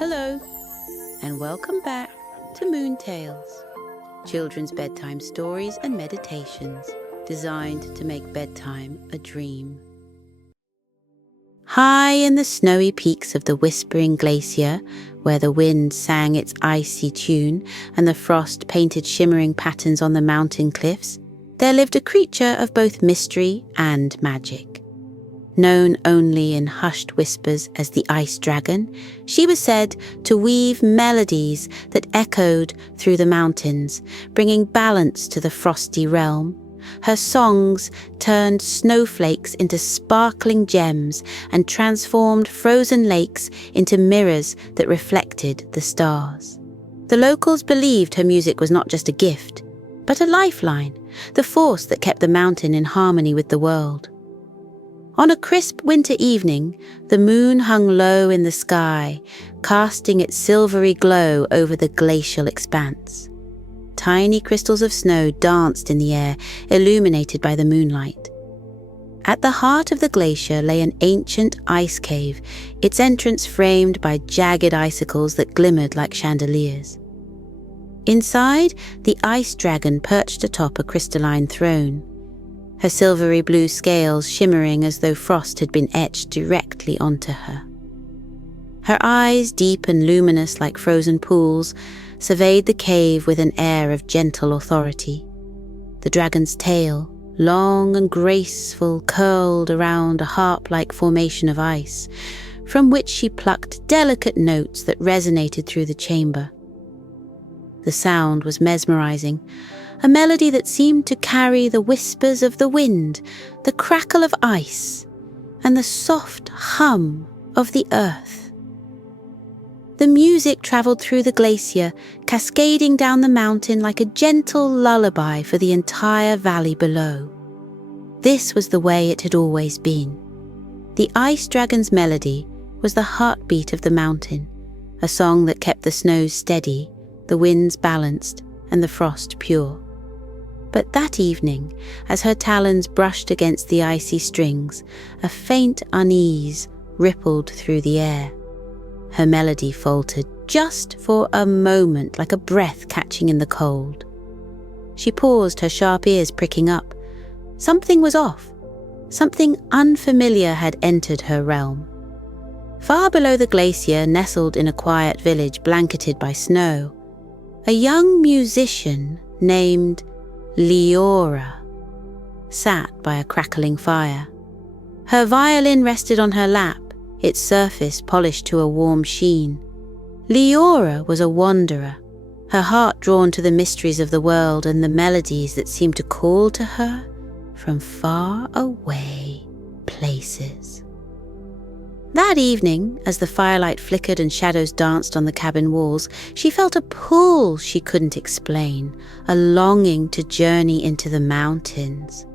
Hello, and welcome back to Moon Tales, children's bedtime stories and meditations designed to make bedtime a dream. High in the snowy peaks of the Whispering Glacier, where the wind sang its icy tune and the frost painted shimmering patterns on the mountain cliffs, there lived a creature of both mystery and magic. Known only in hushed whispers as the Ice Dragon, she was said to weave melodies that echoed through the mountains, bringing balance to the frosty realm. Her songs turned snowflakes into sparkling gems and transformed frozen lakes into mirrors that reflected the stars. The locals believed her music was not just a gift, but a lifeline, the force that kept the mountain in harmony with the world. On a crisp winter evening, the moon hung low in the sky, casting its silvery glow over the glacial expanse. Tiny crystals of snow danced in the air, illuminated by the moonlight. At the heart of the glacier lay an ancient ice cave, its entrance framed by jagged icicles that glimmered like chandeliers. Inside, the Ice Dragon perched atop a crystalline throne, her silvery blue scales shimmering as though frost had been etched directly onto her. Her eyes, deep and luminous like frozen pools, surveyed the cave with an air of gentle authority. The dragon's tail, long and graceful, curled around a harp-like formation of ice, from which she plucked delicate notes that resonated through the chamber. The sound was mesmerizing, a melody that seemed to carry the whispers of the wind, the crackle of ice, and the soft hum of the earth. The music travelled through the glacier, cascading down the mountain like a gentle lullaby for the entire valley below. This was the way it had always been. The Ice Dragon's melody was the heartbeat of the mountain, a song that kept the snows steady, the winds balanced, and the frost pure. But that evening, as her talons brushed against the icy strings, a faint unease rippled through the air. Her melody faltered just for a moment, like a breath catching in the cold. She paused, her sharp ears pricking up. Something was off. Something unfamiliar had entered her realm. Far below the glacier, nestled in a quiet village blanketed by snow, a young musician named Leora sat by a crackling fire. Her violin rested on her lap, its surface polished to a warm sheen. Leora was a wanderer, her heart drawn to the mysteries of the world and the melodies that seemed to call to her from far away places. That evening, as the firelight flickered and shadows danced on the cabin walls, she felt a pull she couldn't explain, a longing to journey into the mountains.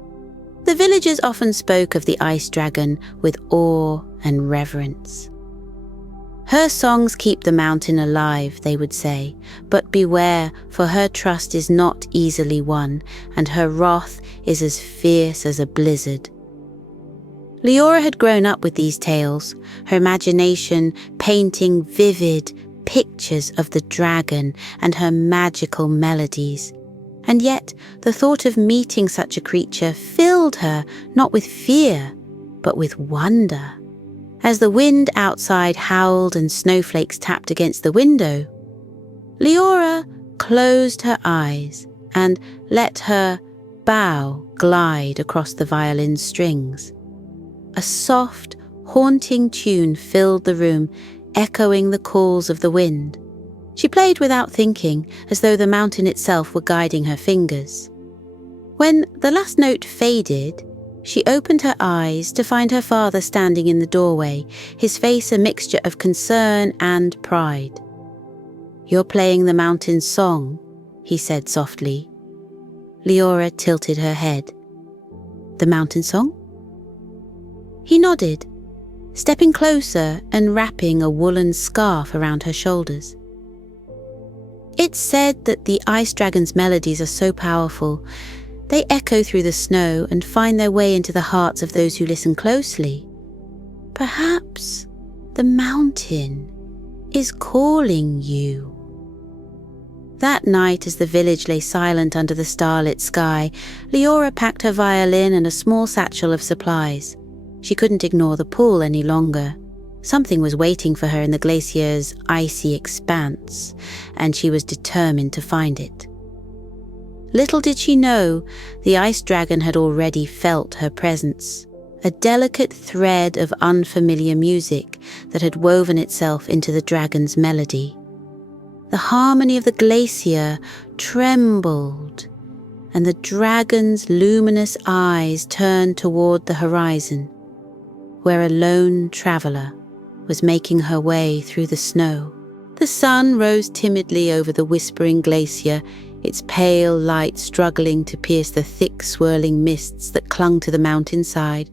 The villagers often spoke of the Ice Dragon with awe and reverence. Her songs keep the mountain alive, they would say, but beware, for her trust is not easily won, and her wrath is as fierce as a blizzard. Leora had grown up with these tales, her imagination painting vivid pictures of the dragon and her magical melodies. And yet the thought of meeting such a creature filled her not with fear, but with wonder. As the wind outside howled and snowflakes tapped against the window, Leora closed her eyes and let her bow glide across the violin's strings. A soft, haunting tune filled the room, echoing the calls of the wind. She played without thinking, as though the mountain itself were guiding her fingers. When the last note faded, she opened her eyes to find her father standing in the doorway, his face a mixture of concern and pride. "You're playing the mountain's song," he said softly. Leora tilted her head. "The mountain song?" He nodded, stepping closer and wrapping a woolen scarf around her shoulders. It's said that the Ice Dragon's melodies are so powerful, they echo through the snow and find their way into the hearts of those who listen closely. Perhaps the mountain is calling you." That night, as the village lay silent under the starlit sky, Leora packed her violin and a small satchel of supplies. She couldn't ignore the pool any longer. Something was waiting for her in the glacier's icy expanse, and she was determined to find it. Little did she know, the ice dragon had already felt her presence, a delicate thread of unfamiliar music that had woven itself into the dragon's melody. The harmony of the glacier trembled, and the dragon's luminous eyes turned toward the horizon, where a lone traveler was making her way through the snow. The sun rose timidly over the whispering glacier, its pale light struggling to pierce the thick swirling mists that clung to the mountainside.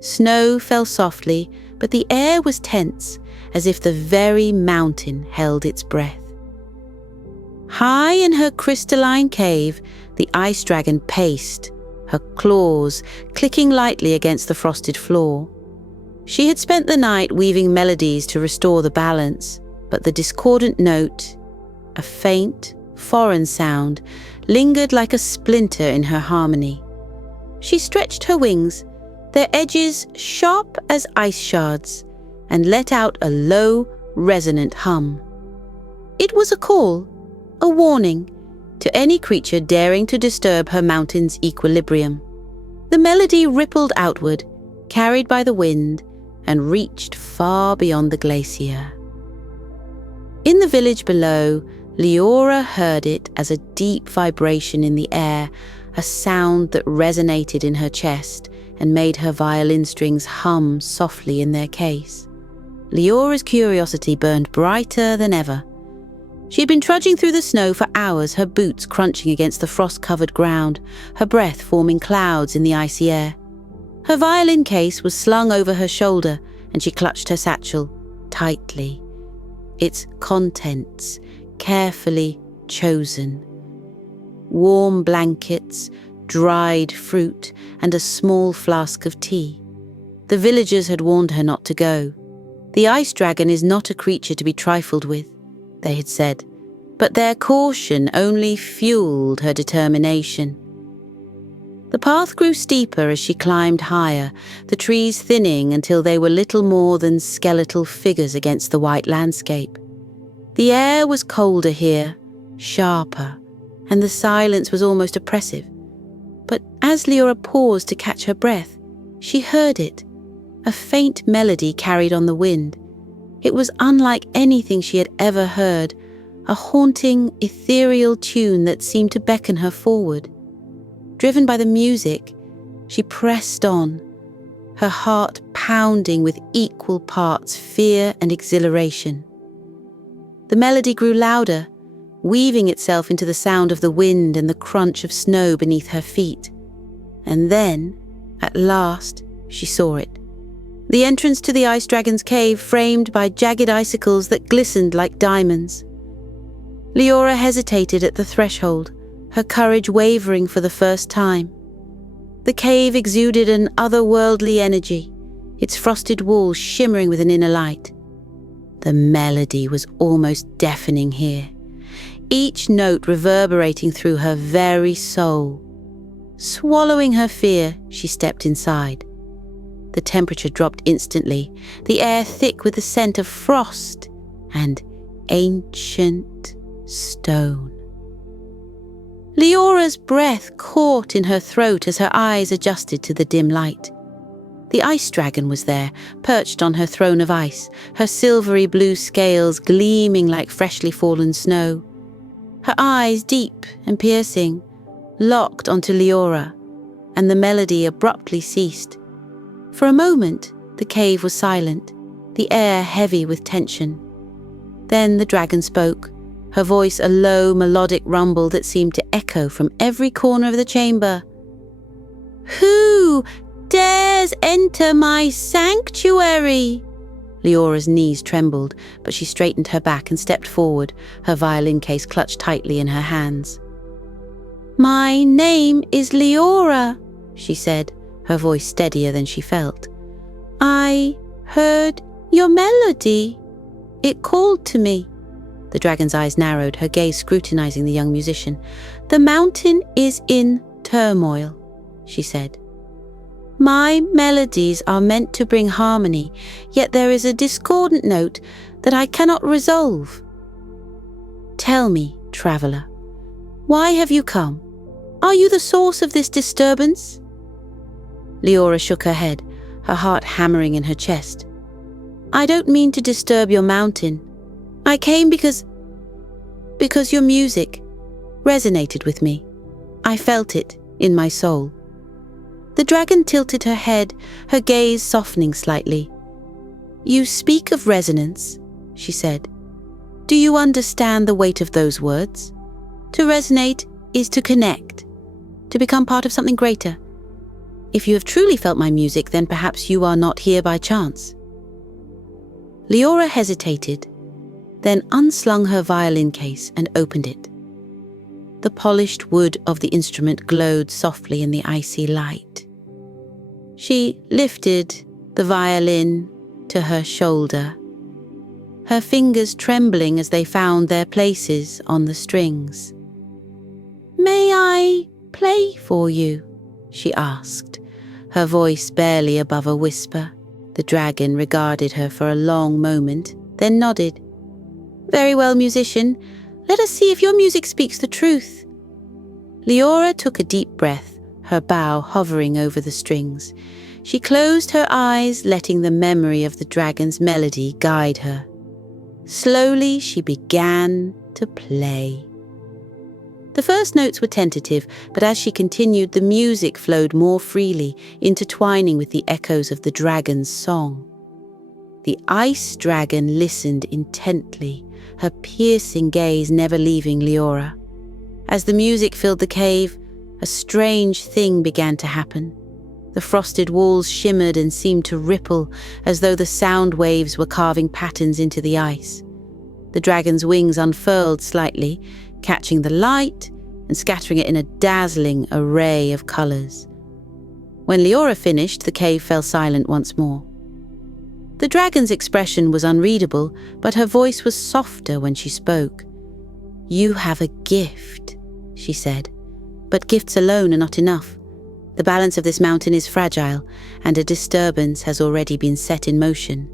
Snow fell softly, but the air was tense, as if the very mountain held its breath. High in her crystalline cave, the ice dragon paced, her claws clicking lightly against the frosted floor. She had spent the night weaving melodies to restore the balance, but the discordant note, a faint, foreign sound, lingered like a splinter in her harmony. She stretched her wings, their edges sharp as ice shards, and let out a low, resonant hum. It was a call, a warning, to any creature daring to disturb her mountain's equilibrium. The melody rippled outward, carried by the wind, and reached far beyond the glacier. In the village below, Leora heard it as a deep vibration in the air, a sound that resonated in her chest and made her violin strings hum softly in their case. Leora's curiosity burned brighter than ever. She had been trudging through the snow for hours, her boots crunching against the frost-covered ground, her breath forming clouds in the icy air. Her violin case was slung over her shoulder, and she clutched her satchel tightly, its contents carefully chosen. Warm blankets, dried fruit, and a small flask of tea. The villagers had warned her not to go. "The ice dragon is not a creature to be trifled with," they had said, but their caution only fueled her determination. The path grew steeper as she climbed higher, the trees thinning until they were little more than skeletal figures against the white landscape. The air was colder here, sharper, and the silence was almost oppressive. But as Leora paused to catch her breath, she heard it, a faint melody carried on the wind. It was unlike anything she had ever heard, a haunting, ethereal tune that seemed to beckon her forward. Driven by the music, she pressed on, her heart pounding with equal parts fear and exhilaration. The melody grew louder, weaving itself into the sound of the wind and the crunch of snow beneath her feet. And then, at last, she saw it. The entrance to the ice dragon's cave, framed by jagged icicles that glistened like diamonds. Leora hesitated at the threshold, her courage wavering for the first time. The cave exuded an otherworldly energy, its frosted walls shimmering with an inner light. The melody was almost deafening here, each note reverberating through her very soul. Swallowing her fear, she stepped inside. The temperature dropped instantly, the air thick with the scent of frost and ancient stone. Leora's breath caught in her throat as her eyes adjusted to the dim light. The ice dragon was there, perched on her throne of ice, her silvery blue scales gleaming like freshly fallen snow. Her eyes, deep and piercing, locked onto Leora, and the melody abruptly ceased. For a moment, the cave was silent, the air heavy with tension. Then the dragon spoke, her voice a low, melodic rumble that seemed to echo from every corner of the chamber. "Who dares enter my sanctuary?" Leora's knees trembled, but she straightened her back and stepped forward, her violin case clutched tightly in her hands. "My name is Leora," she said, her voice steadier than she felt. "I heard your melody. It called to me. The dragon's eyes narrowed, her gaze scrutinizing the young musician. The mountain is in turmoil, she said. My melodies are meant to bring harmony, yet there is a discordant note that I cannot resolve. Tell me, traveler, why have you come? Are you the source of this disturbance? Leora shook her head, her heart hammering in her chest. I don't mean to disturb your mountain. I came because your music resonated with me. I felt it in my soul. The dragon tilted her head, her gaze softening slightly. You speak of resonance, she said. Do you understand the weight of those words? To resonate is to connect, to become part of something greater. If you have truly felt my music, then perhaps you are not here by chance. Leora hesitated, then unslung her violin case and opened it. The polished wood of the instrument glowed softly in the icy light. She lifted the violin to her shoulder, her fingers trembling as they found their places on the strings. May I play for you? She asked, her voice barely above a whisper. The dragon regarded her for a long moment, then nodded. Very well, musician. Let us see if your music speaks the truth. Leora took a deep breath, her bow hovering over the strings. She closed her eyes, letting the memory of the dragon's melody guide her. Slowly, she began to play. The first notes were tentative, but as she continued, the music flowed more freely, intertwining with the echoes of the dragon's song. The ice dragon listened intently, her piercing gaze never leaving Leora. As the music filled the cave, a strange thing began to happen. The frosted walls shimmered and seemed to ripple, as though the sound waves were carving patterns into the ice. The dragon's wings unfurled slightly, catching the light and scattering it in a dazzling array of colors. When Leora finished, the cave fell silent once more. The dragon's expression was unreadable, but her voice was softer when she spoke. You have a gift, she said, but gifts alone are not enough. The balance of this mountain is fragile, and a disturbance has already been set in motion.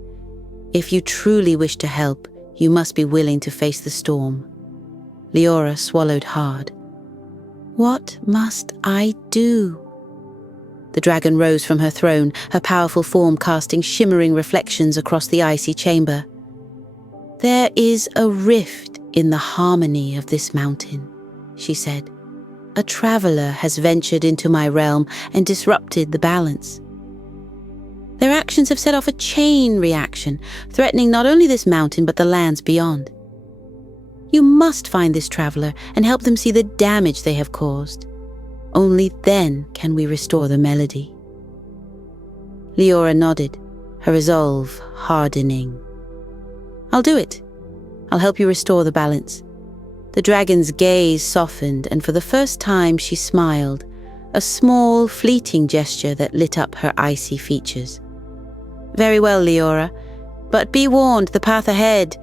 If you truly wish to help, you must be willing to face the storm. Leora swallowed hard. What must I do? The dragon rose from her throne, her powerful form casting shimmering reflections across the icy chamber. There is a rift in the harmony of this mountain, she said. A traveler has ventured into my realm and disrupted the balance. Their actions have set off a chain reaction, threatening not only this mountain but the lands beyond. You must find this traveler and help them see the damage they have caused. Only then can we restore the melody. Leora nodded, her resolve hardening. I'll do it. I'll help you restore the balance. The dragon's gaze softened, and for the first time she smiled, a small, fleeting gesture that lit up her icy features. Very well, Leora, but be warned, the path ahead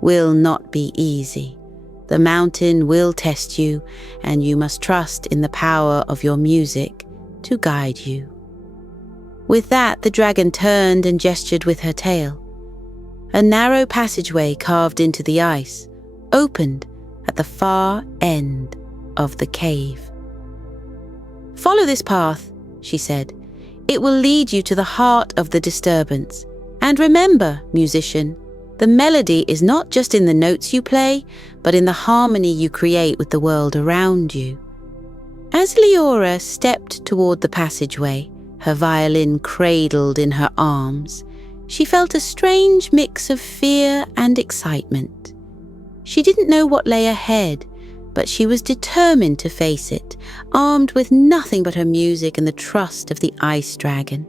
will not be easy. The mountain will test you, and you must trust in the power of your music to guide you. With that, the dragon turned and gestured with her tail. A narrow passageway carved into the ice opened at the far end of the cave. Follow this path, she said. It will lead you to the heart of the disturbance. And remember, musician, the melody is not just in the notes you play, but in the harmony you create with the world around you. As Leora stepped toward the passageway, her violin cradled in her arms, she felt a strange mix of fear and excitement. She didn't know what lay ahead, but she was determined to face it, armed with nothing but her music and the trust of the ice dragon.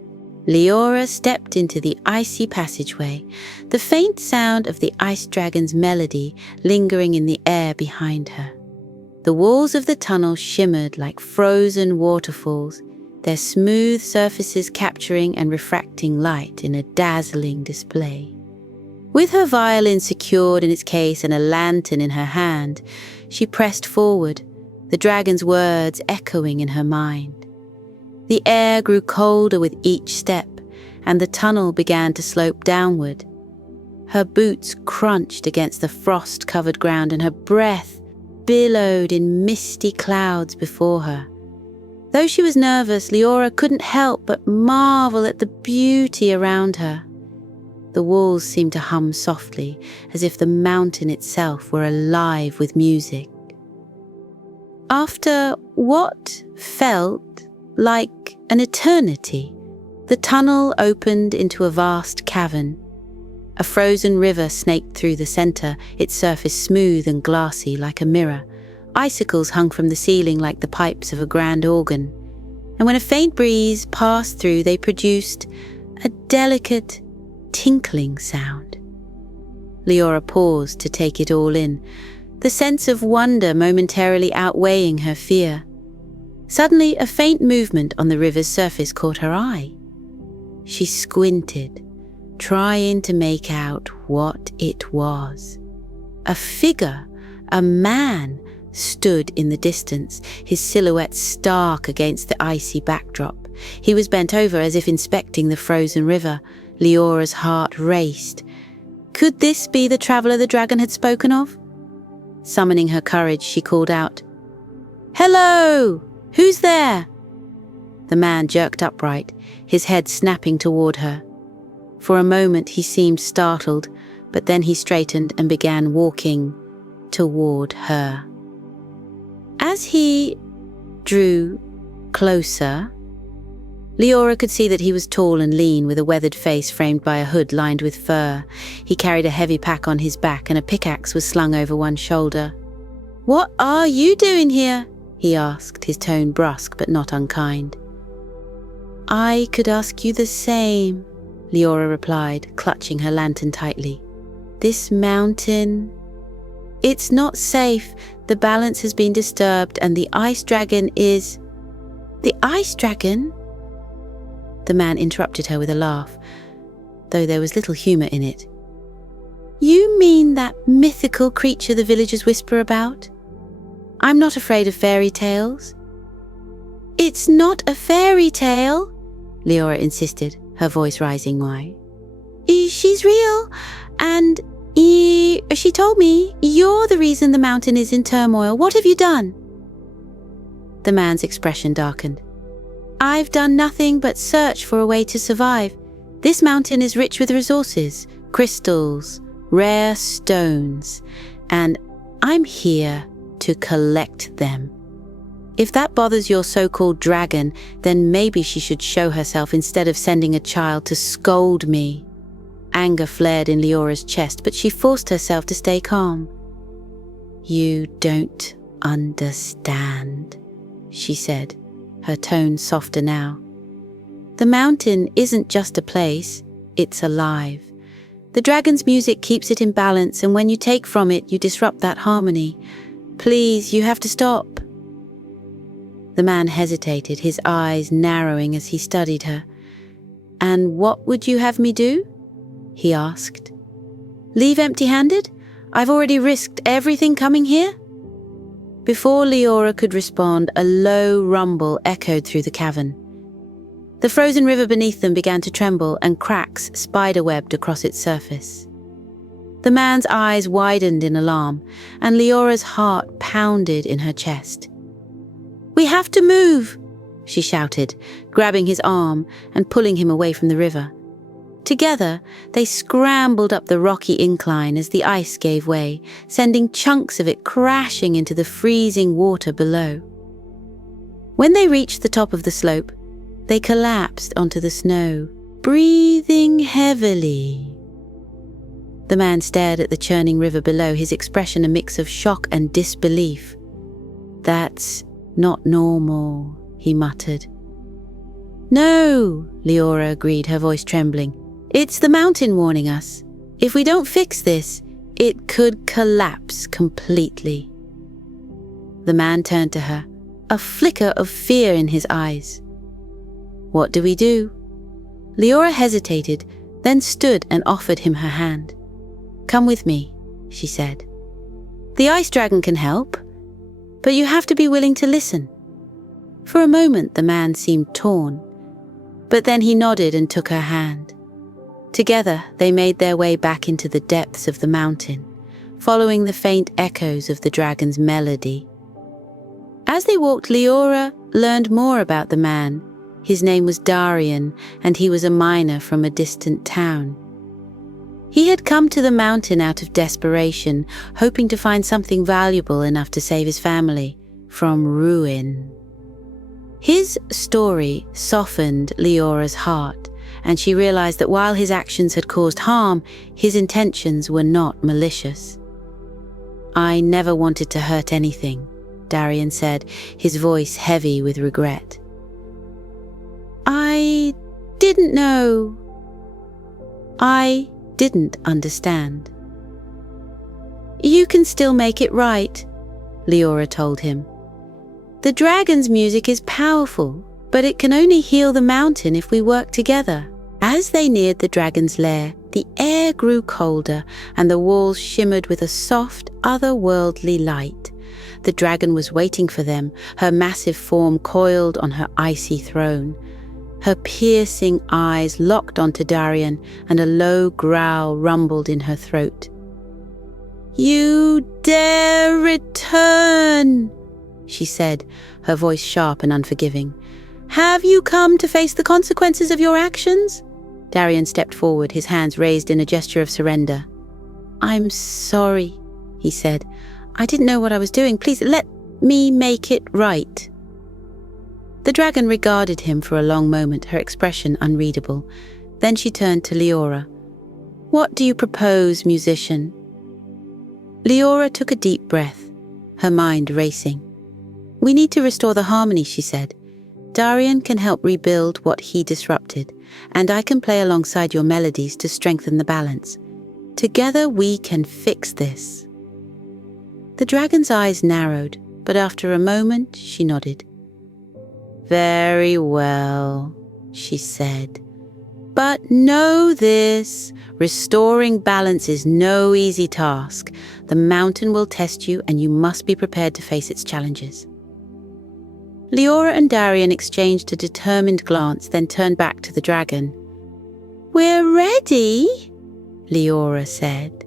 Leora stepped into the icy passageway, the faint sound of the ice dragon's melody lingering in the air behind her. The walls of the tunnel shimmered like frozen waterfalls, their smooth surfaces capturing and refracting light in a dazzling display. With her violin secured in its case and a lantern in her hand, she pressed forward, the dragon's words echoing in her mind. The air grew colder with each step, and the tunnel began to slope downward. Her boots crunched against the frost-covered ground, and her breath billowed in misty clouds before her. Though she was nervous, Leora couldn't help but marvel at the beauty around her. The walls seemed to hum softly, as if the mountain itself were alive with music. After what felt like an eternity, the tunnel opened into a vast cavern. A frozen river snaked through the center, its surface smooth and glassy like a mirror. Icicles hung from the ceiling like the pipes of a grand organ. And when a faint breeze passed through, they produced a delicate, tinkling sound. Leora paused to take it all in, the sense of wonder momentarily outweighing her fear. Suddenly, a faint movement on the river's surface caught her eye. She squinted, trying to make out what it was. A figure, a man, stood in the distance, his silhouette stark against the icy backdrop. He was bent over as if inspecting the frozen river. Leora's heart raced. Could this be the traveller the dragon had spoken of? Summoning her courage, she called out, "Hello! Who's there?" The man jerked upright, his head snapping toward her. For a moment he seemed startled, but then he straightened and began walking toward her. As he drew closer, Leora could see that he was tall and lean, with a weathered face framed by a hood lined with fur. He carried a heavy pack on his back, and a pickaxe was slung over one shoulder. "What are you doing here?" he asked, his tone brusque but not unkind. "I could ask you the same," Leora replied, clutching her lantern tightly. "This mountain... It's not safe. The balance has been disturbed, and the ice dragon is..." "The ice dragon?" The man interrupted her with a laugh, though there was little humour in it. "You mean that mythical creature the villagers whisper about? I'm not afraid of fairy tales." "It's not a fairy tale," Leora insisted, her voice rising. "Why? She's real, and she told me you're the reason the mountain is in turmoil. What have you done?" The man's expression darkened. "I've done nothing but search for a way to survive. This mountain is rich with resources, crystals, rare stones, and I'm here to collect them. If that bothers your so-called dragon, then maybe she should show herself instead of sending a child to scold me." Anger flared in Leora's chest, but she forced herself to stay calm. "You don't understand," she said, her tone softer now. "The mountain isn't just a place, it's alive. The dragon's music keeps it in balance, and when you take from it, you disrupt that harmony. Please, you have to stop." The man hesitated, his eyes narrowing as he studied her. "And what would you have me do?" he asked. "Leave empty-handed? I've already risked everything coming here?" Before Leora could respond, a low rumble echoed through the cavern. The frozen river beneath them began to tremble, and cracks spiderwebbed across its surface. The man's eyes widened in alarm, and Leora's heart pounded in her chest. "We have to move," she shouted, grabbing his arm and pulling him away from the river. Together, they scrambled up the rocky incline as the ice gave way, sending chunks of it crashing into the freezing water below. When they reached the top of the slope, they collapsed onto the snow, breathing heavily. The man stared at the churning river below, his expression a mix of shock and disbelief. "That's not normal," he muttered. "No," Leora agreed, her voice trembling. "It's the mountain warning us. If we don't fix this, it could collapse completely." The man turned to her, a flicker of fear in his eyes. "What do we do?" Leora hesitated, then stood and offered him her hand. "Come with me," she said. "The ice dragon can help, but you have to be willing to listen." For a moment the man seemed torn, but then he nodded and took her hand. Together they made their way back into the depths of the mountain, following the faint echoes of the dragon's melody. As they walked, Leora learned more about the man. His name was Darian, and he was a miner from a distant town. He had come to the mountain out of desperation, hoping to find something valuable enough to save his family from ruin. His story softened Leora's heart, and she realized that while his actions had caused harm, his intentions were not malicious. "I never wanted to hurt anything," Darian said, his voice heavy with regret. "I didn't know. I didn't understand." "You can still make it right," Leora told him. "The dragon's music is powerful, but it can only heal the mountain if we work together." As they neared the dragon's lair, the air grew colder and the walls shimmered with a soft, otherworldly light. The dragon was waiting for them, her massive form coiled on her icy throne. Her piercing eyes locked onto Darian, and a low growl rumbled in her throat. "You dare return," she said, her voice sharp and unforgiving. "Have you come to face the consequences of your actions?" Darian stepped forward, his hands raised in a gesture of surrender. "I'm sorry," he said. "I didn't know what I was doing. Please let me make it right." The dragon regarded him for a long moment, her expression unreadable. Then she turned to Leora. "What do you propose, musician?" Leora took a deep breath, her mind racing. "We need to restore the harmony," she said. "Darian can help rebuild what he disrupted, and I can play alongside your melodies to strengthen the balance. Together we can fix this." The dragon's eyes narrowed, but after a moment she nodded. "Very well," she said. "But know this, restoring balance is no easy task. The mountain will test you, and you must be prepared to face its challenges." Leora and Darian exchanged a determined glance, then turned back to the dragon. "We're ready," Leora said.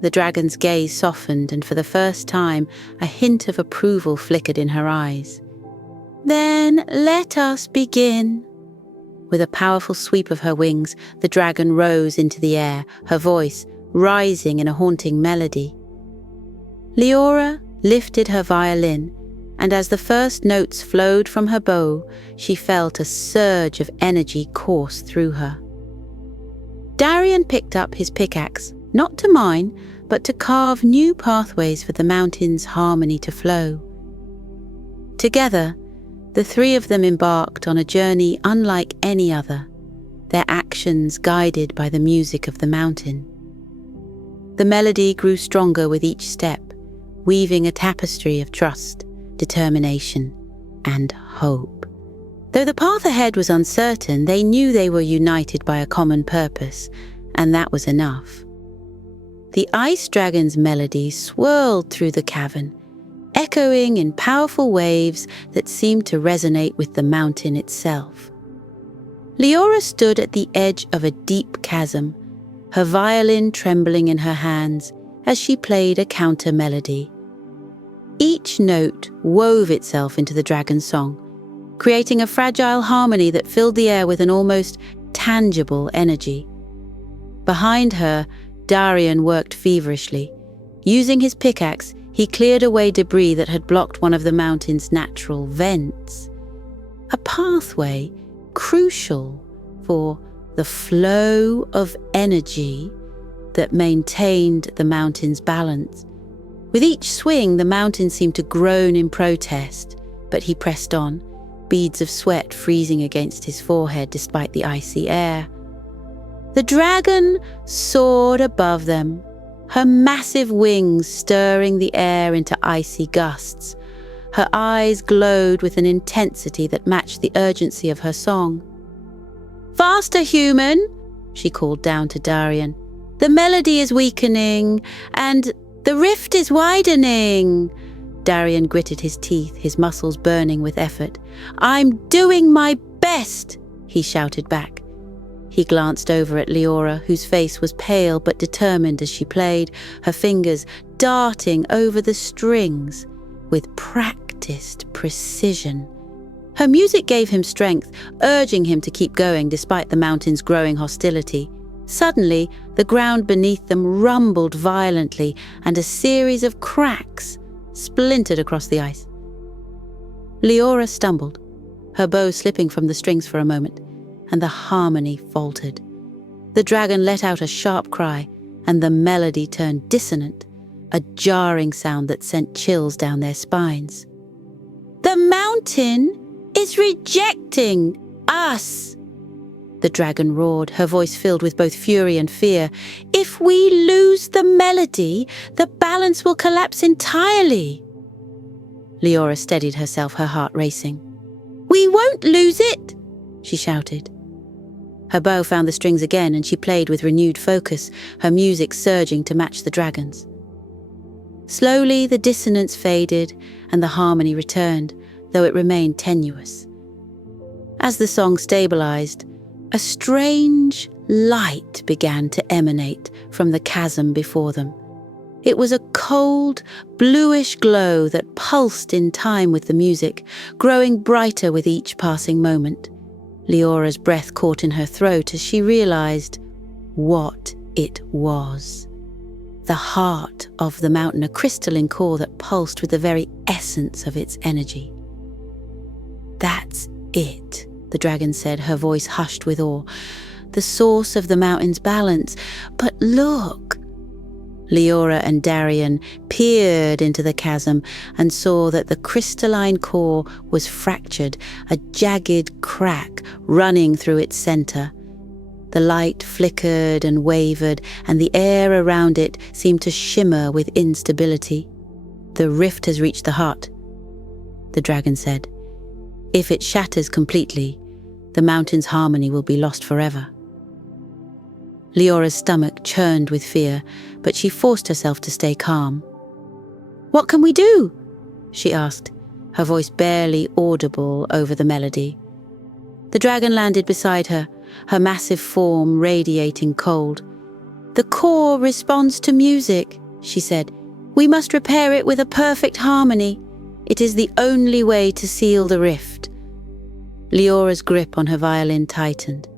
The dragon's gaze softened, and for the first time, a hint of approval flickered in her eyes. "Then let us begin." With a powerful sweep of her wings, the dragon rose into the air, her voice rising in a haunting melody. Leora lifted her violin, and as the first notes flowed from her bow, she felt a surge of energy course through her. Darian picked up his pickaxe, not to mine, but to carve new pathways for the mountain's harmony to flow. Together, the three of them embarked on a journey unlike any other, their actions guided by the music of the mountain. The melody grew stronger with each step, weaving a tapestry of trust, determination, and hope. Though the path ahead was uncertain, they knew they were united by a common purpose, and that was enough. The ice dragon's melody swirled through the cavern, echoing in powerful waves that seemed to resonate with the mountain itself. Leora stood at the edge of a deep chasm, her violin trembling in her hands as she played a counter melody. Each note wove itself into the dragon's song, creating a fragile harmony that filled the air with an almost tangible energy. Behind her, Darian worked feverishly. Using his pickaxe, he cleared away debris that had blocked one of the mountain's natural vents. A pathway crucial for the flow of energy that maintained the mountain's balance. With each swing, the mountain seemed to groan in protest, but he pressed on, beads of sweat freezing against his forehead despite the icy air. The dragon soared above them, her massive wings stirring the air into icy gusts. Her eyes glowed with an intensity that matched the urgency of her song. "Faster, human!" she called down to Darian. The melody is weakening, and the rift is widening. Darian gritted his teeth, his muscles burning with effort. I'm doing my best, he shouted back. He glanced over at Leora, whose face was pale but determined as she played, her fingers darting over the strings with practiced precision. Her music gave him strength, urging him to keep going despite the mountain's growing hostility. Suddenly, the ground beneath them rumbled violently, and a series of cracks splintered across the ice. Leora stumbled, her bow slipping from the strings for a moment, and the harmony faltered. The dragon let out a sharp cry, and the melody turned dissonant, a jarring sound that sent chills down their spines. The mountain is rejecting us, the dragon roared, her voice filled with both fury and fear. If we lose the melody, the balance will collapse entirely. Leora steadied herself, her heart racing. We won't lose it, she shouted. Her bow found the strings again, and she played with renewed focus, her music surging to match the dragon's. Slowly, the dissonance faded, and the harmony returned, though it remained tenuous. As the song stabilized, a strange light began to emanate from the chasm before them. It was a cold, bluish glow that pulsed in time with the music, growing brighter with each passing moment. Leora's breath caught in her throat as she realized what it was. The heart of the mountain, a crystalline core that pulsed with the very essence of its energy. That's it, the dragon said, her voice hushed with awe. The source of the mountain's balance. But look! Leora and Darian peered into the chasm and saw that the crystalline core was fractured, a jagged crack running through its center. The light flickered and wavered, and the air around it seemed to shimmer with instability. The rift has reached the heart, the dragon said. If it shatters completely, the mountain's harmony will be lost forever. Leora's stomach churned with fear, but she forced herself to stay calm. What can we do? She asked, her voice barely audible over the melody. The dragon landed beside her, her massive form radiating cold. The core responds to music, she said. We must repair it with a perfect harmony. It is the only way to seal the rift. Leora's grip on her violin tightened.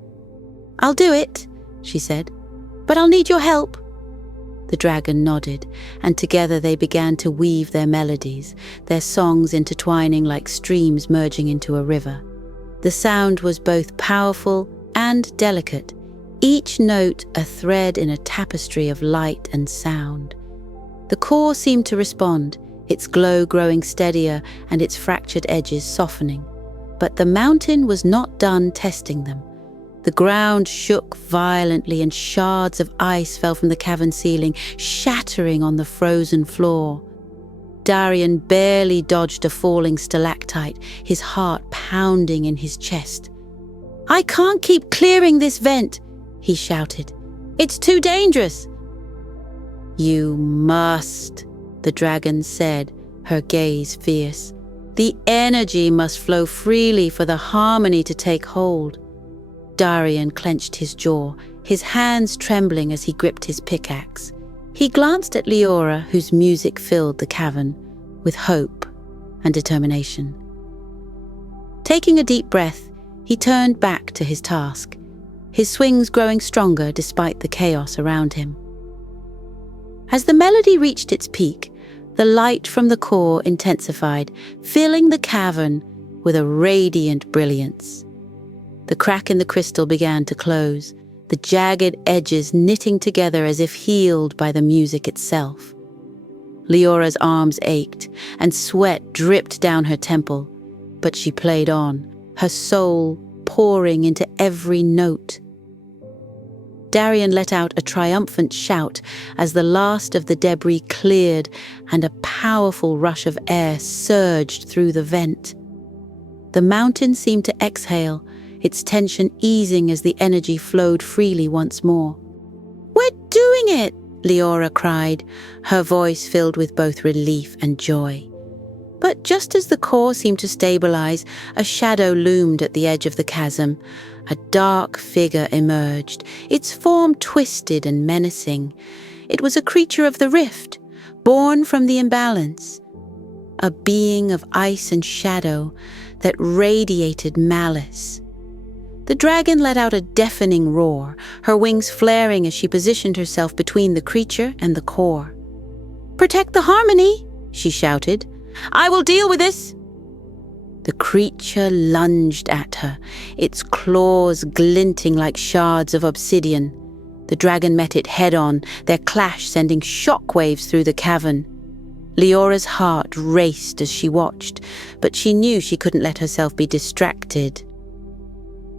I'll do it, she said, but I'll need your help. The dragon nodded, and together they began to weave their melodies, their songs intertwining like streams merging into a river. The sound was both powerful and delicate, each note a thread in a tapestry of light and sound. The core seemed to respond, its glow growing steadier and its fractured edges softening. But the mountain was not done testing them. The ground shook violently, and shards of ice fell from the cavern ceiling, shattering on the frozen floor. Darian barely dodged a falling stalactite, his heart pounding in his chest. I can't keep clearing this vent, he shouted. It's too dangerous. You must, the dragon said, her gaze fierce. The energy must flow freely for the harmony to take hold. Darian clenched his jaw, his hands trembling as he gripped his pickaxe. He glanced at Leora, whose music filled the cavern, with hope and determination. Taking a deep breath, he turned back to his task, his swings growing stronger despite the chaos around him. As the melody reached its peak, the light from the core intensified, filling the cavern with a radiant brilliance. The crack in the crystal began to close, the jagged edges knitting together as if healed by the music itself. Leora's arms ached, and sweat dripped down her temple, but she played on, her soul pouring into every note. Darian let out a triumphant shout as the last of the debris cleared and a powerful rush of air surged through the vent. The mountain seemed to exhale, its tension easing as the energy flowed freely once more. We're doing doing it!" Leora cried, her voice filled with both relief and joy. But just as the core seemed to stabilize, a shadow loomed at the edge of the chasm. A dark figure emerged, its form twisted and menacing. It was a creature of the rift, born from the imbalance. A being of ice and shadow that radiated malice. The dragon let out a deafening roar, her wings flaring as she positioned herself between the creature and the core. "Protect the harmony!" she shouted. "I will deal with this!" The creature lunged at her, its claws glinting like shards of obsidian. The dragon met it head-on, their clash sending shockwaves through the cavern. Leora's heart raced as she watched, but she knew she couldn't let herself be distracted.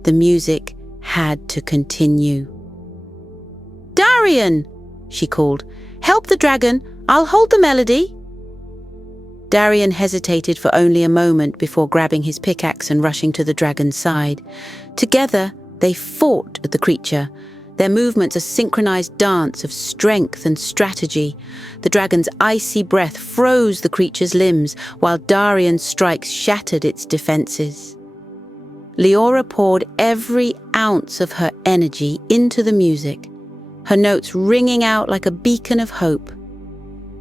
The music had to continue. "Darian!" she called. "Help the dragon! I'll hold the melody!" Darian hesitated for only a moment before grabbing his pickaxe and rushing to the dragon's side. Together, they fought at the creature, their movements a synchronized dance of strength and strategy. The dragon's icy breath froze the creature's limbs, while Darian's strikes shattered its defenses. Leora poured every ounce of her energy into the music, her notes ringing out like a beacon of hope.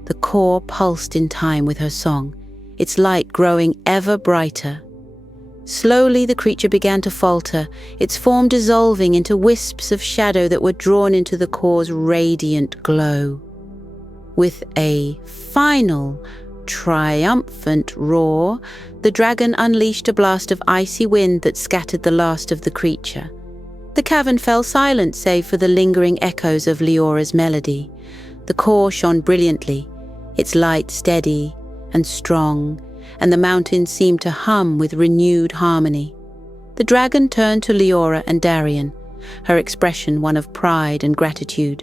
The core pulsed in time with her song, its light growing ever brighter. Slowly the creature began to falter, its form dissolving into wisps of shadow that were drawn into the core's radiant glow. With a final, triumphant roar, the dragon unleashed a blast of icy wind that scattered the last of the creature. The cavern fell silent save for the lingering echoes of Leora's melody. The core shone brilliantly, its light steady and strong, and the mountains seemed to hum with renewed harmony. The dragon turned to Leora and Darian, her expression one of pride and gratitude.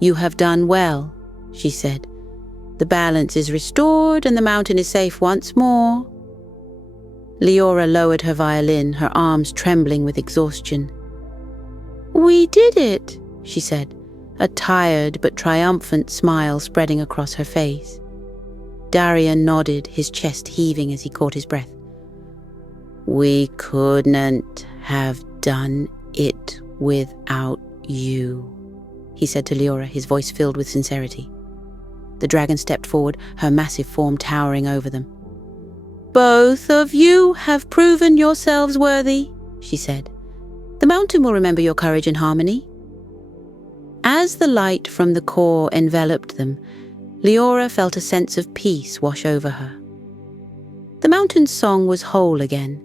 "You have done well," she said. "The balance is restored and the mountain is safe once more." Leora lowered her violin, her arms trembling with exhaustion. "We did it," she said, a tired but triumphant smile spreading across her face. Darian nodded, his chest heaving as he caught his breath. "We couldn't have done it without you," he said to Leora, his voice filled with sincerity. The dragon stepped forward, her massive form towering over them. "Both of you have proven yourselves worthy," she said. "The mountain will remember your courage and harmony." As the light from the core enveloped them, Leora felt a sense of peace wash over her. The mountain's song was whole again,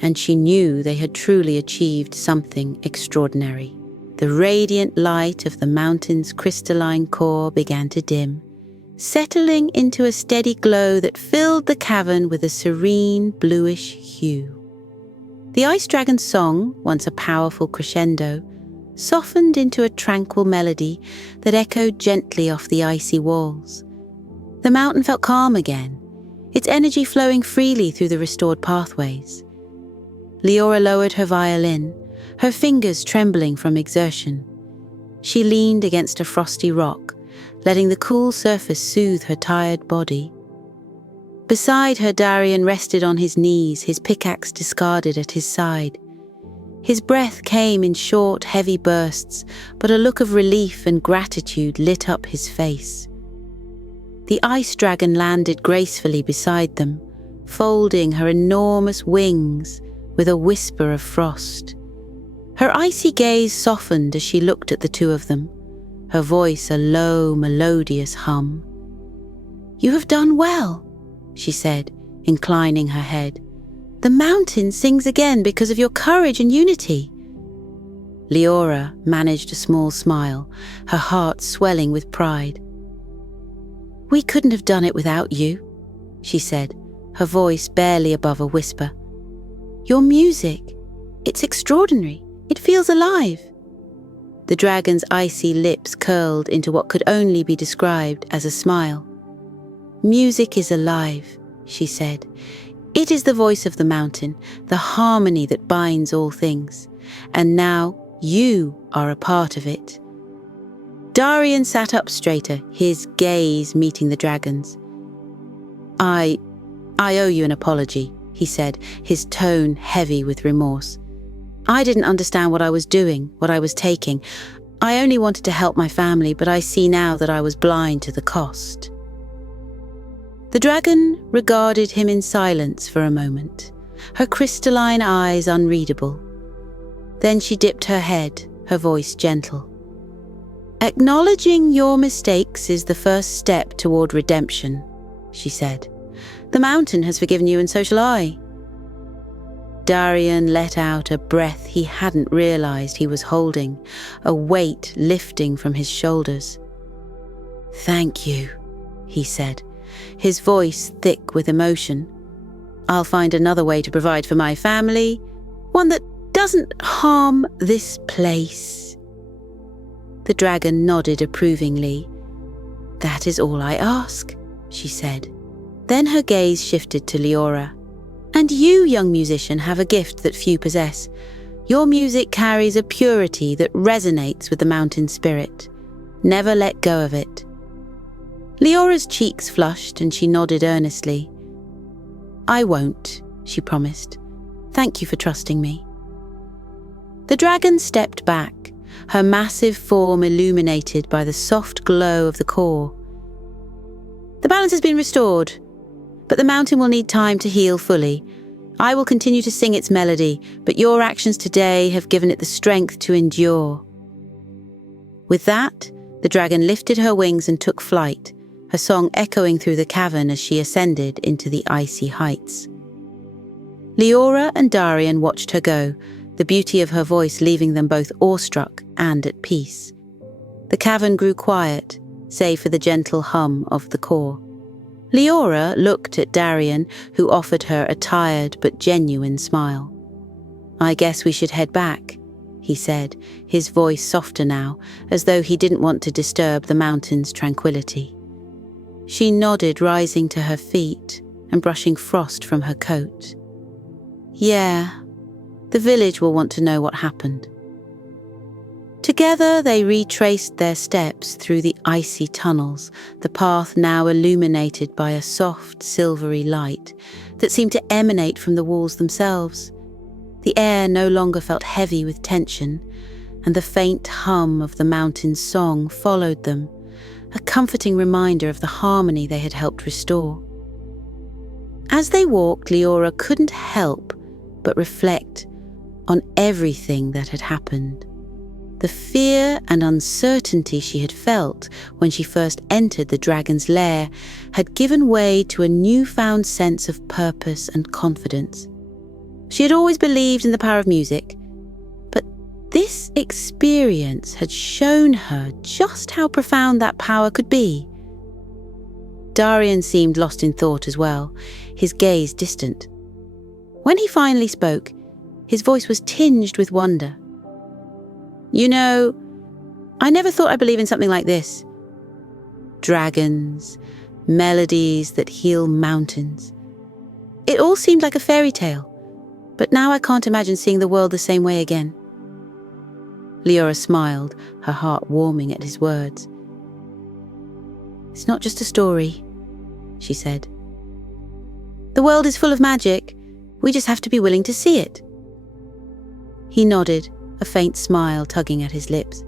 and she knew they had truly achieved something extraordinary. The radiant light of the mountain's crystalline core began to dim, settling into a steady glow that filled the cavern with a serene bluish hue. The ice dragon's song, once a powerful crescendo, softened into a tranquil melody that echoed gently off the icy walls. The mountain felt calm again, its energy flowing freely through the restored pathways. Leora lowered her violin, her fingers trembling from exertion. She leaned against a frosty rock, letting the cool surface soothe her tired body. Beside her, Darian rested on his knees, his pickaxe discarded at his side. His breath came in short, heavy bursts, but a look of relief and gratitude lit up his face. The ice dragon landed gracefully beside them, folding her enormous wings with a whisper of frost. Her icy gaze softened as she looked at the two of them, her voice a low, melodious hum. "You have done well," she said, inclining her head. "The mountain sings again because of your courage and unity." Leora managed a small smile, her heart swelling with pride. "We couldn't have done it without you," she said, her voice barely above a whisper. "Your music, it's extraordinary. It feels alive." The dragon's icy lips curled into what could only be described as a smile. "Music is alive," she said. "It is the voice of the mountain, the harmony that binds all things. And now you are a part of it." Darian sat up straighter, his gaze meeting the dragon's. I owe you an apology, he said, his tone heavy with remorse. I didn't understand what I was doing, what I was taking. I only wanted to help my family, but I see now that I was blind to the cost. The dragon regarded him in silence for a moment, her crystalline eyes unreadable. Then she dipped her head, her voice gentle. Acknowledging your mistakes is the first step toward redemption, she said. The mountain has forgiven you, and so shall I. Darian let out a breath he hadn't realized he was holding, a weight lifting from his shoulders. Thank you, he said, his voice thick with emotion. I'll find another way to provide for my family, one that doesn't harm this place. The dragon nodded approvingly. That is all I ask, she said. Then her gaze shifted to Leora. And you, young musician, have a gift that few possess. Your music carries a purity that resonates with the mountain spirit. Never let go of it. Leora's cheeks flushed and she nodded earnestly. I won't, she promised. Thank you for trusting me. The dragon stepped back, her massive form illuminated by the soft glow of the core. The balance has been restored, but the mountain will need time to heal fully. I will continue to sing its melody, but your actions today have given it the strength to endure. With that, the dragon lifted her wings and took flight, her song echoing through the cavern as she ascended into the icy heights. Leora and Darian watched her go, the beauty of her voice leaving them both awestruck and at peace. The cavern grew quiet, save for the gentle hum of the core. Leora looked at Darian, who offered her a tired but genuine smile. I guess we should head back, he said, his voice softer now, as though he didn't want to disturb the mountain's tranquility. She nodded, rising to her feet and brushing frost from her coat. Yeah, the village will want to know what happened. Together they retraced their steps through the icy tunnels, the path now illuminated by a soft, silvery light that seemed to emanate from the walls themselves. The air no longer felt heavy with tension, and the faint hum of the mountain's song followed them, a comforting reminder of the harmony they had helped restore. As they walked, Leora couldn't help but reflect on everything that had happened. The fear and uncertainty she had felt when she first entered the dragon's lair had given way to a newfound sense of purpose and confidence. She had always believed in the power of music, but this experience had shown her just how profound that power could be. Darian seemed lost in thought as well, his gaze distant. When he finally spoke, his voice was tinged with wonder. You know, I never thought I'd believe in something like this. Dragons, melodies that heal mountains. It all seemed like a fairy tale, but now I can't imagine seeing the world the same way again. Leora smiled, her heart warming at his words. It's not just a story, she said. The world is full of magic. We just have to be willing to see it. He nodded, a faint smile tugging at his lips.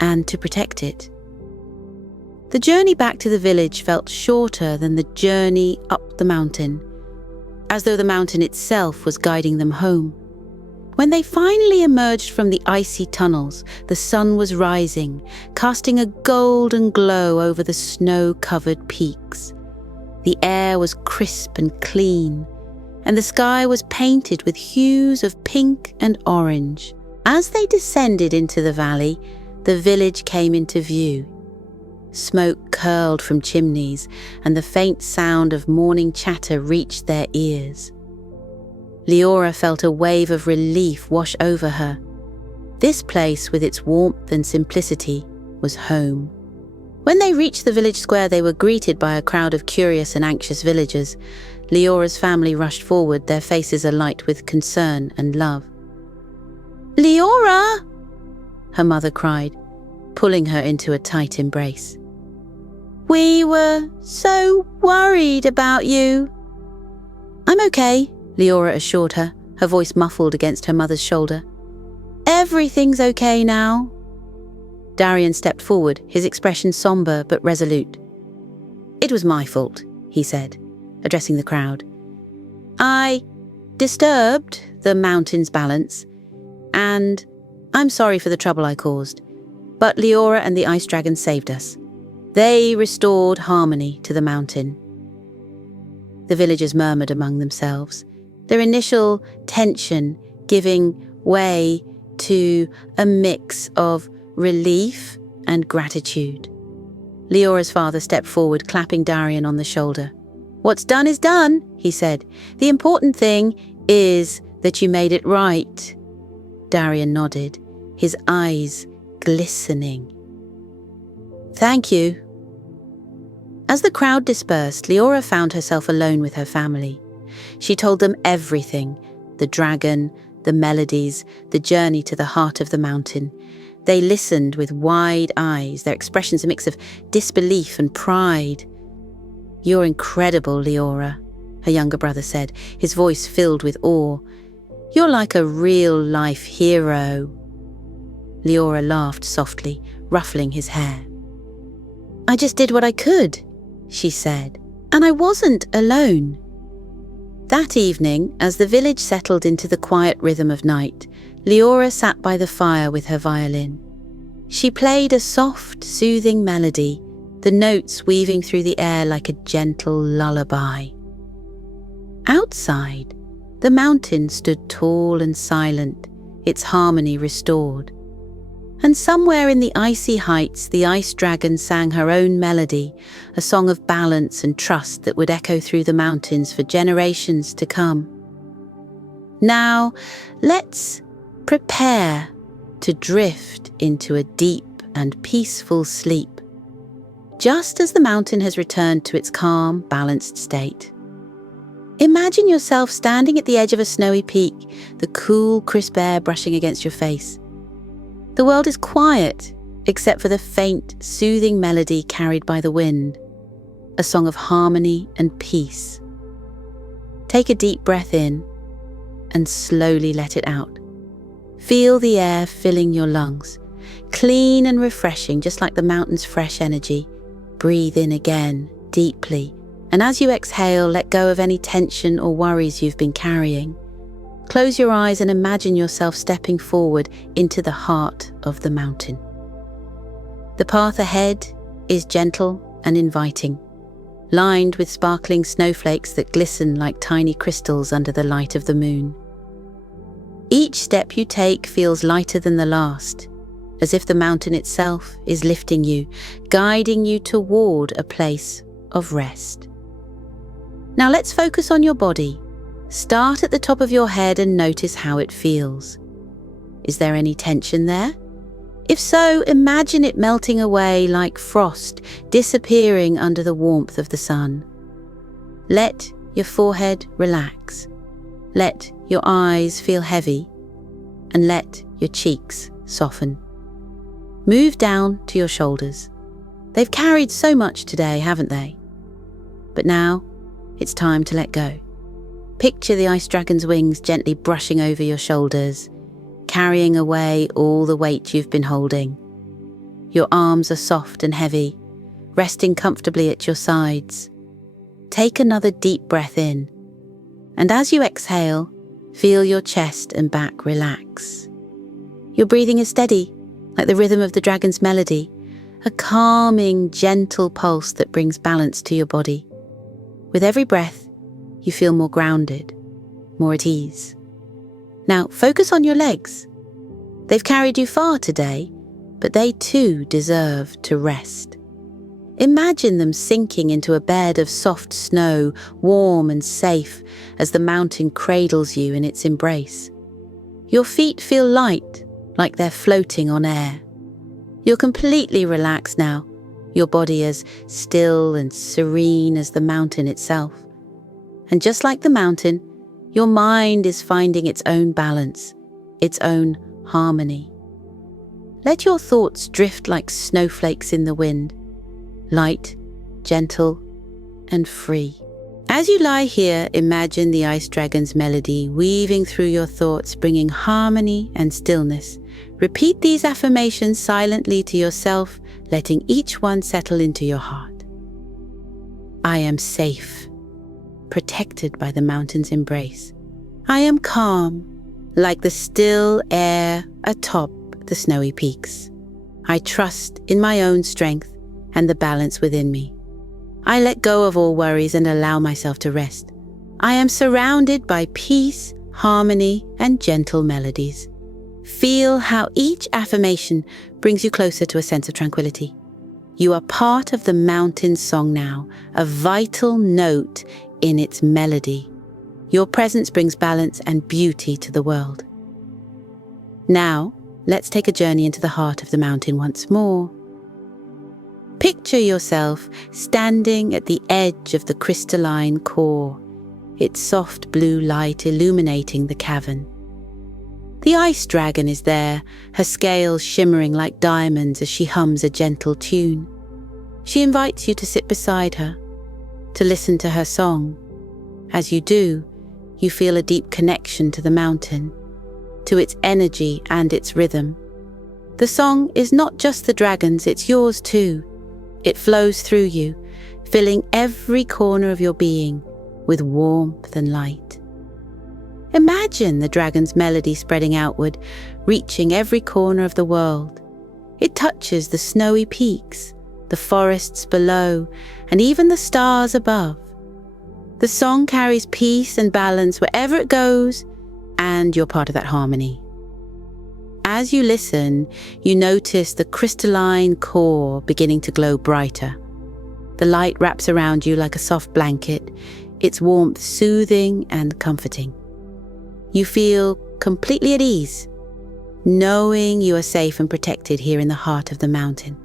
And to protect it. The journey back to the village felt shorter than the journey up the mountain, as though the mountain itself was guiding them home. When they finally emerged from the icy tunnels, the sun was rising, casting a golden glow over the snow-covered peaks. The air was crisp and clean, and the sky was painted with hues of pink and orange. As they descended into the valley, the village came into view. Smoke curled from chimneys, and the faint sound of morning chatter reached their ears. Leora felt a wave of relief wash over her. This place, with its warmth and simplicity, was home. When they reached the village square, they were greeted by a crowd of curious and anxious villagers. Leora's family rushed forward, their faces alight with concern and love. Leora! Her mother cried. pulling her into a tight embrace. "We were so worried about you." "I'm okay," Leora assured her, her voice muffled against her mother's shoulder. "Everything's okay now." Darian stepped forward, his expression somber but resolute. "It was my fault," he said, addressing the crowd. "I disturbed the mountain's balance, and I'm sorry for the trouble I caused. But Leora and the ice dragon saved us. They restored harmony to the mountain." The villagers murmured among themselves, their initial tension giving way to a mix of relief and gratitude. Leora's father stepped forward, clapping Darian on the shoulder. "What's done is done," he said. "The important thing is that you made it right." Darian nodded, his eyes glistening. "Thank you." As the crowd dispersed, Leora found herself alone with her family. She told them everything: the dragon, the melodies, the journey to the heart of the mountain. They listened with wide eyes, their expressions a mix of disbelief and pride. "You're incredible, Leora," her younger brother said, his voice filled with awe. "You're like a real-life hero." Leora laughed softly, ruffling his hair. "I just did what I could," she said, "and I wasn't alone." That evening, as the village settled into the quiet rhythm of night, Leora sat by the fire with her violin. She played a soft, soothing melody, the notes weaving through the air like a gentle lullaby. Outside, the mountain stood tall and silent, its harmony restored. And somewhere in the icy heights, the ice dragon sang her own melody, a song of balance and trust that would echo through the mountains for generations to come. Now, let's prepare to drift into a deep and peaceful sleep, just as the mountain has returned to its calm, balanced state. Imagine yourself standing at the edge of a snowy peak, the cool, crisp air brushing against your face. The world is quiet, except for the faint, soothing melody carried by the wind, a song of harmony and peace. Take a deep breath in and slowly let it out. Feel the air filling your lungs, clean and refreshing, just like the mountain's fresh energy. Breathe in again, deeply, and as you exhale, let go of any tension or worries you've been carrying. Close your eyes and imagine yourself stepping forward into the heart of the mountain. The path ahead is gentle and inviting, lined with sparkling snowflakes that glisten like tiny crystals under the light of the moon. Each step you take feels lighter than the last, as if the mountain itself is lifting you, guiding you toward a place of rest. Now let's focus on your body. Start at the top of your head and notice how it feels. Is there any tension there? If so, imagine it melting away like frost, disappearing under the warmth of the sun. Let your forehead relax. Let your eyes feel heavy, and let your cheeks soften. Move down to your shoulders. They've carried so much today, haven't they? But now, it's time to let go. Picture the ice dragon's wings gently brushing over your shoulders, carrying away all the weight you've been holding. Your arms are soft and heavy, resting comfortably at your sides. Take another deep breath in, and as you exhale, feel your chest and back relax. Your breathing is steady, like the rhythm of the dragon's melody, a calming, gentle pulse that brings balance to your body. With every breath, you feel more grounded, more at ease. Now, focus on your legs. They've carried you far today, but they too deserve to rest. Imagine them sinking into a bed of soft snow, warm and safe, as the mountain cradles you in its embrace. Your feet feel light, like they're floating on air. You're completely relaxed now, your body as still and serene as the mountain itself. And just like the mountain, your mind is finding its own balance, its own harmony. Let your thoughts drift like snowflakes in the wind, light, gentle, and free. As you lie here, imagine the ice dragon's melody weaving through your thoughts, bringing harmony and stillness. Repeat these affirmations silently to yourself, letting each one settle into your heart. I am safe, protected by the mountain's embrace. I am calm, like the still air atop the snowy peaks. I trust in my own strength and the balance within me. I let go of all worries and allow myself to rest. I am surrounded by peace, harmony, and gentle melodies. Feel how each affirmation brings you closer to a sense of tranquility. You are part of the mountain's song now, a vital note in its melody. Your presence brings balance and beauty to the world. Now, let's take a journey into the heart of the mountain once more. Picture yourself standing at the edge of the crystalline core, its soft blue light illuminating the cavern. The ice dragon is there, her scales shimmering like diamonds as she hums a gentle tune. She invites you to sit beside her, to listen to her song. As you do, you feel a deep connection to the mountain, to its energy and its rhythm. The song is not just the dragon's, it's yours too. It flows through you, filling every corner of your being with warmth and light. Imagine the dragon's melody spreading outward, reaching every corner of the world. It touches the snowy peaks, the forests below, and even the stars above. The song carries peace and balance wherever it goes, and you're part of that harmony. As you listen, you notice the crystalline core beginning to glow brighter. The light wraps around you like a soft blanket, its warmth soothing and comforting. You feel completely at ease, knowing you are safe and protected here in the heart of the mountain.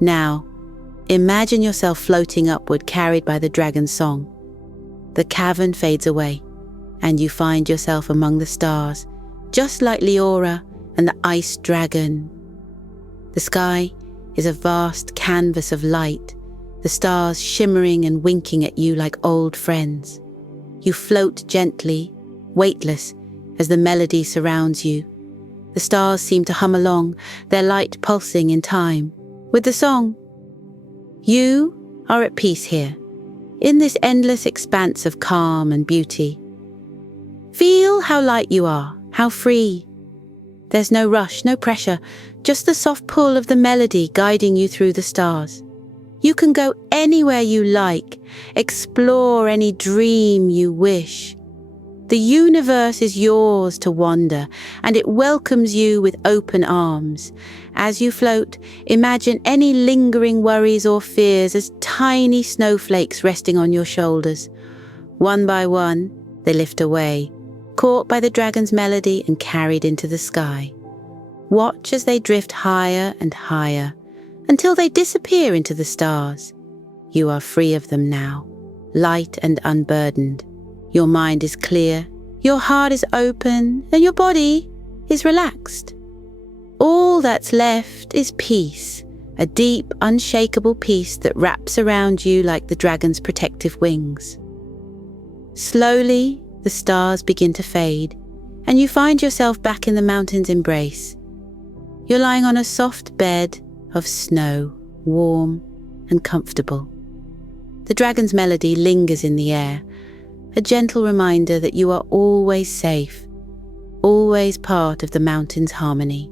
Now, imagine yourself floating upward, carried by the dragon's song. The cavern fades away, and you find yourself among the stars, just like Leora and the ice dragon. The sky is a vast canvas of light, the stars shimmering and winking at you like old friends. You float gently, weightless, as the melody surrounds you. The stars seem to hum along, their light pulsing in time with the song. You are at peace here, in this endless expanse of calm and beauty. Feel how light you are, how free. There's no rush, no pressure, just the soft pull of the melody guiding you through the stars. You can go anywhere you like, explore any dream you wish. The universe is yours to wander, and it welcomes you with open arms. As you float, imagine any lingering worries or fears as tiny snowflakes resting on your shoulders. One by one, they lift away, caught by the dragon's melody and carried into the sky. Watch as they drift higher and higher, until they disappear into the stars. You are free of them now, light and unburdened. Your mind is clear, your heart is open, and your body is relaxed. All that's left is peace, a deep, unshakable peace that wraps around you like the dragon's protective wings. Slowly, the stars begin to fade, and you find yourself back in the mountain's embrace. You're lying on a soft bed of snow, warm and comfortable. The dragon's melody lingers in the air, a gentle reminder that you are always safe, always part of the mountain's harmony.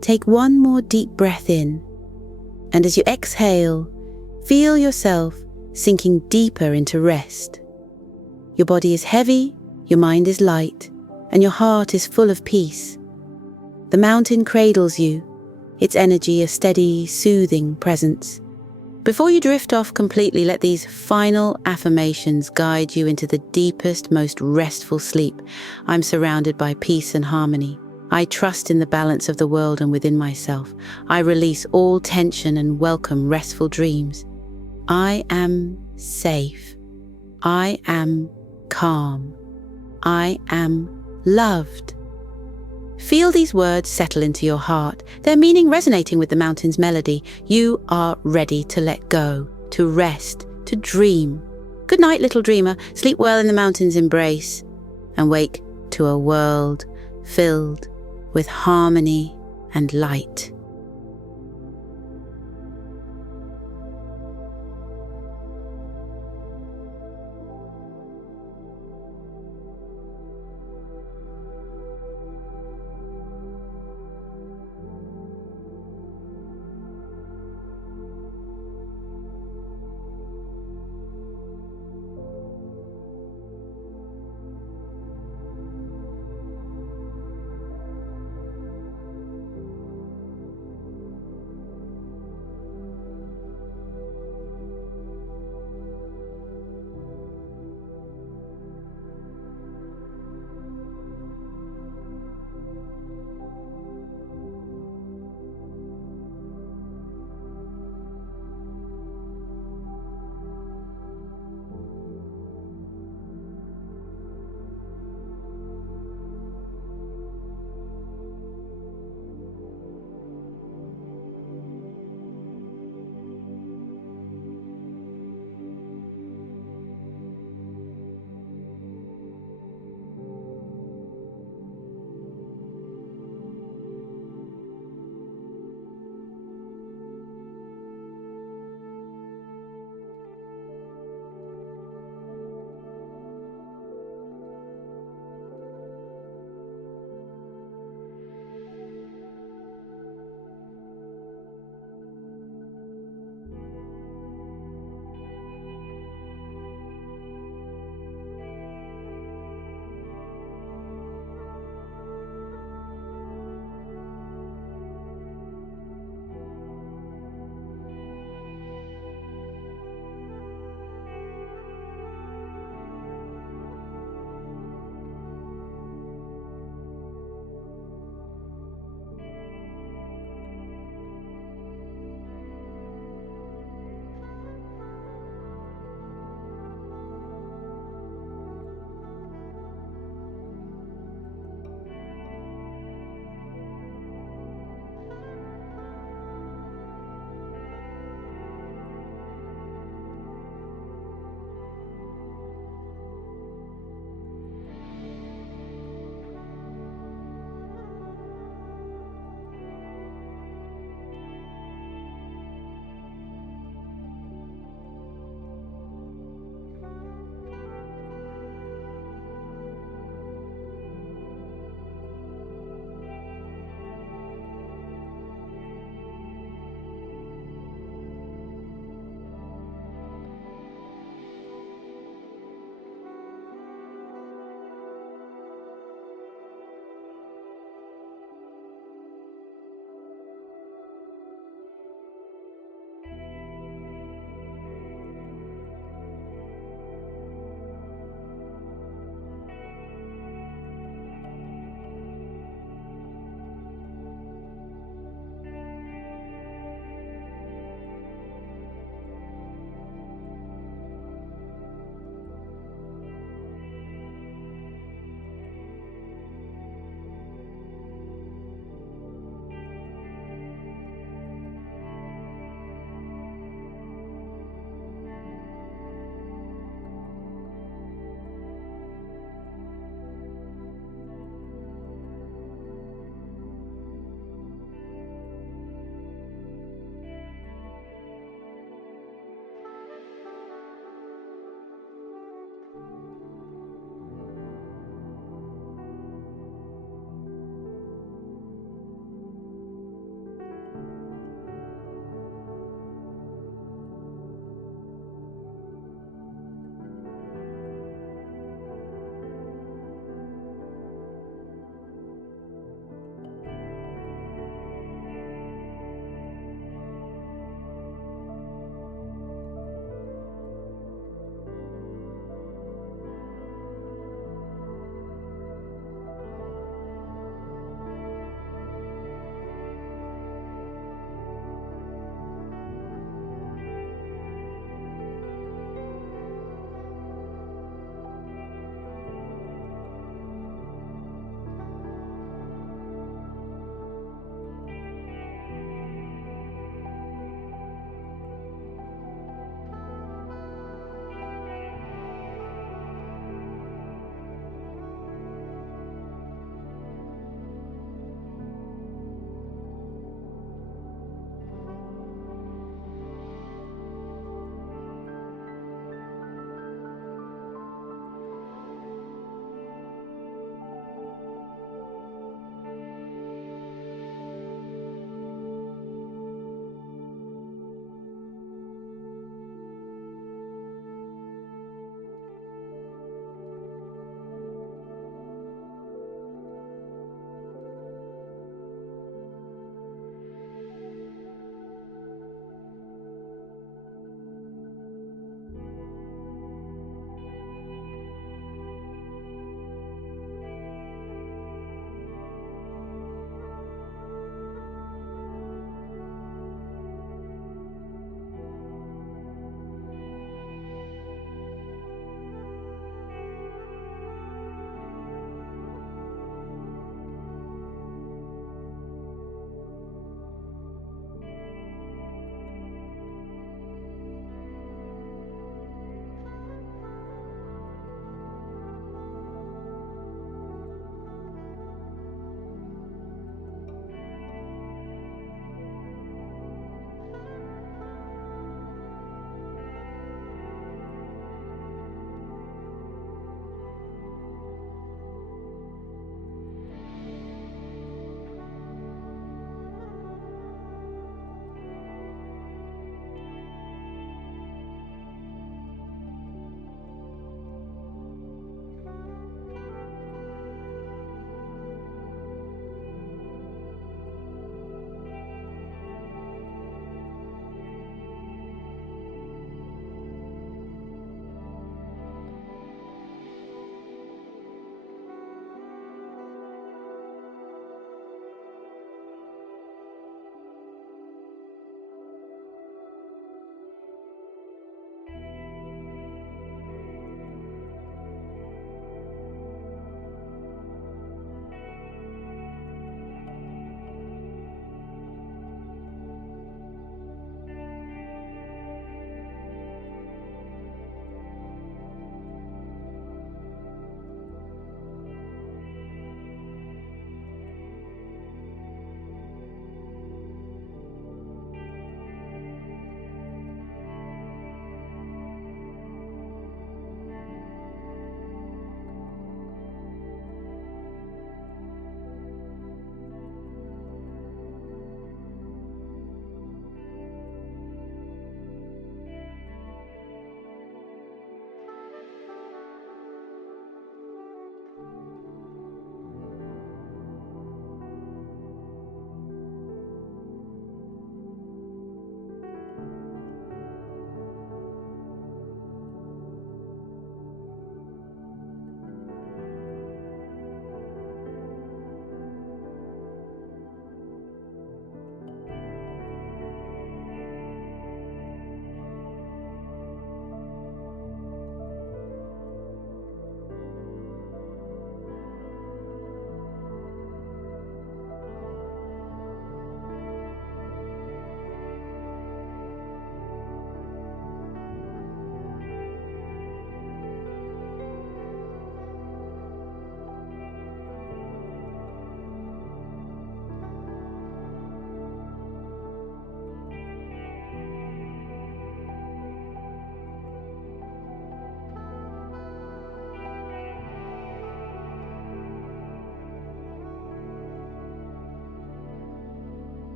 Take one more deep breath in, and as you exhale, feel yourself sinking deeper into rest. Your body is heavy, your mind is light, and your heart is full of peace. The mountain cradles you, its energy a steady, soothing presence. Before you drift off completely, let these final affirmations guide you into the deepest, most restful sleep. I'm surrounded by peace and harmony. I trust in the balance of the world and within myself. I release all tension and welcome restful dreams. I am safe. I am calm. I am loved. Feel these words settle into your heart, their meaning resonating with the mountain's melody. You are ready to let go, to rest, to dream. Good night, little dreamer. Sleep well in the mountain's embrace, and wake to a world filled with harmony and light.